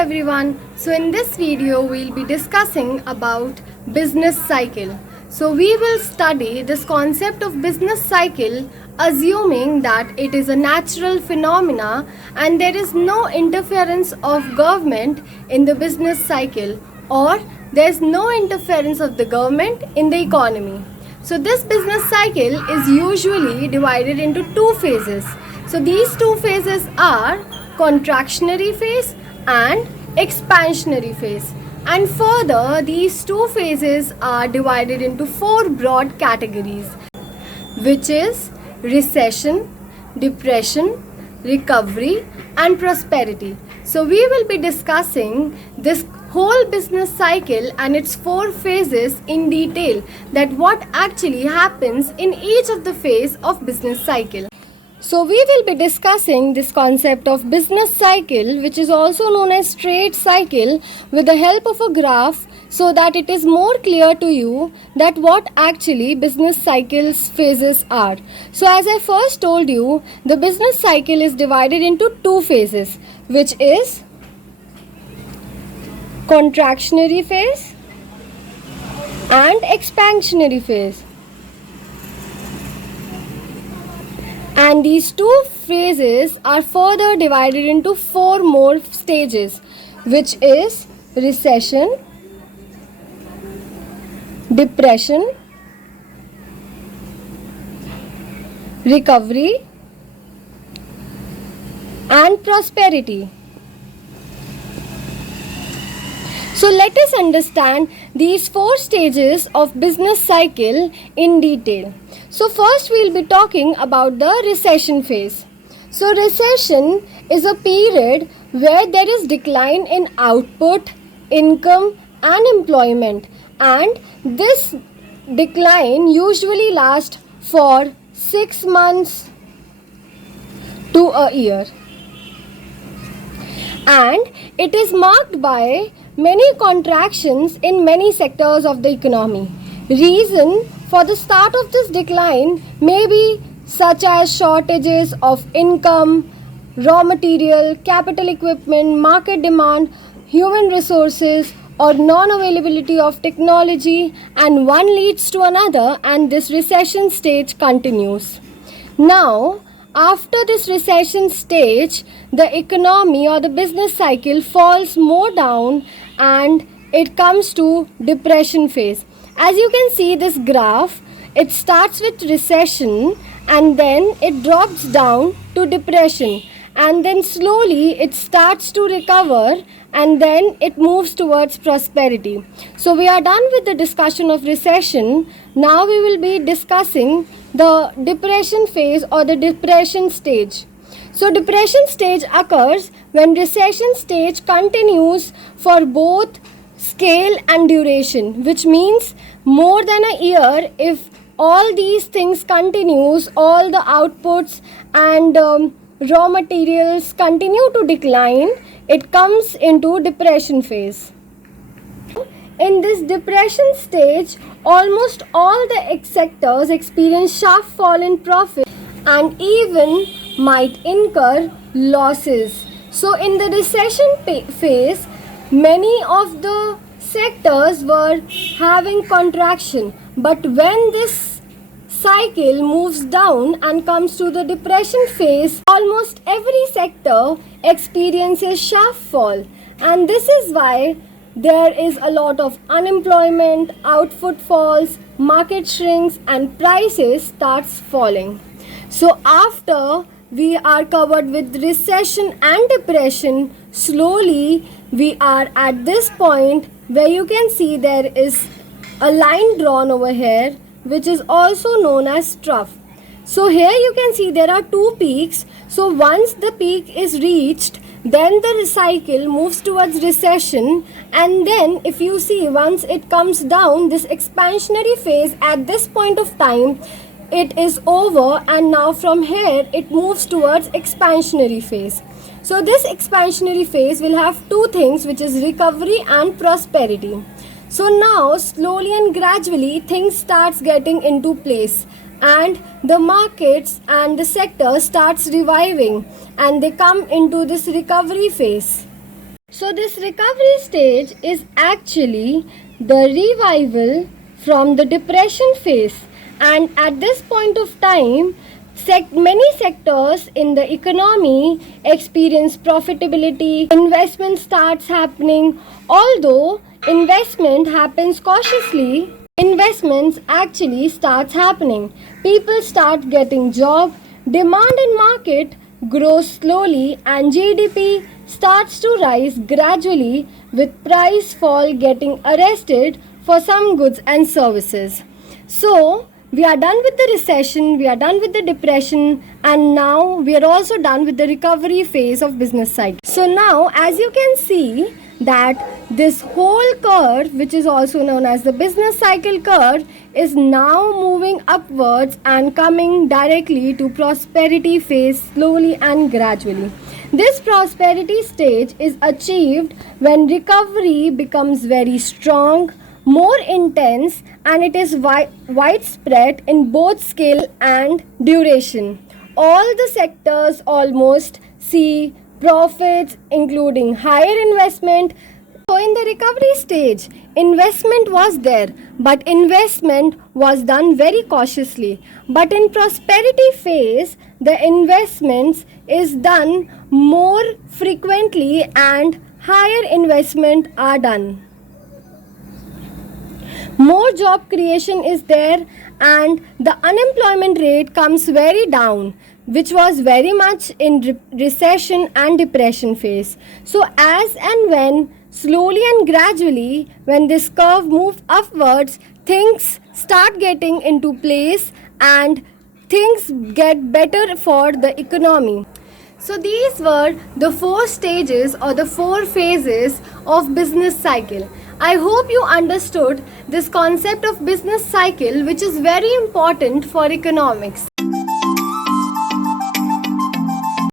everyone. So in this video we'll be discussing about business cycle. So we will study this concept of business cycle assuming that it is a natural phenomena and there is no interference of government in the business cycle, or there is no interference of the government in the economy. So this business cycle is usually divided into two phases. So these two phases are contractionary phase and expansionary phase. And further, these two phases are divided into four broad categories, which is recession, depression, recovery and prosperity. So we will be discussing this whole business cycle and its four phases in detail, that what actually happens in each of the phase of business cycle. So we will be discussing this concept of business cycle, which is also known as trade cycle, with the help of a graph, so that it is more clear to you that what actually business cycles phases are. So as I first told you, the business cycle is divided into two phases, which is contractionary phase and expansionary phase. And these two phases are further divided into four more stages, which is recession, depression, recovery and prosperity. So let us understand these four stages of business cycle in detail. So first we'll be talking about the recession phase. So recession is a period where there is decline in output, income and employment, and this decline usually lasts for 6 months to a year, and it is marked by many contractions in many sectors of the economy. Reason for the start of this decline may be such as shortages of income, raw material, capital equipment, market demand, human resources, or non-availability of technology, and one leads to another and this recession stage continues. Now, after this recession stage, the economy or the business cycle falls more down and it comes to depression phase. As you can see this graph, it starts with recession and then it drops down to depression, and then slowly it starts to recover and then it moves towards prosperity. So we are done with the discussion of recession. Now we will be discussing the depression phase or the depression stage. So depression stage occurs when recession stage continues for both scale and duration, which means more than a year. If all these things continues, all the outputs and raw materials continue to decline, it comes into depression phase. In this depression stage, almost all the sectors experience sharp fall in profit and even might incur losses. So in the recession phase, many of the sectors were having contraction, but when this cycle moves down and comes to the depression phase, almost every sector experiences sharp fall, and this is why there is a lot of unemployment, output falls, market shrinks and prices starts falling. So after we are covered with recession and depression, slowly we are at this point where you can see there is a line drawn over here, which is also known as trough. So here you can see there are two peaks. So once the peak is reached, then the cycle moves towards recession, and then if you see, once it comes down, this expansionary phase at this point of time, it is over, and now from here it moves towards expansionary phase. So this expansionary phase will have two things, which is recovery and prosperity. So now slowly and gradually things starts getting into place, and the markets and the sector starts reviving and they come into this recovery phase. So, this recovery stage is actually the revival from the depression phase, and at this point of time, many sectors in the economy experience profitability, investment starts happening. Although investment happens cautiously, investments actually starts happening. People start getting job, demand in market grows slowly, and GDP starts to rise gradually, with price fall getting arrested for some goods and services. So, we are done with the recession, we are done with the depression, and now we are also done with the recovery phase of business cycle. So now, as you can see, that this whole curve, which is also known as the business cycle curve, is now moving upwards and coming directly to prosperity phase slowly and gradually. This prosperity stage is achieved when recovery becomes very strong, more intense, and it is widespread in both scale and duration. All the sectors almost see profits, including higher investment. So, in the recovery stage, investment was there, but investment was done very cautiously. But in prosperity phase, the investments is done more frequently and higher investment are done. More job creation is there, and the unemployment rate comes very down, which was very much in recession and depression phase. So as and when slowly and gradually, when this curve moves upwards, things start getting into place and things get better for the economy. So these were the 4 stages or the 4 phases of business cycle. I hope you understood this concept of business cycle, which is very important for economics.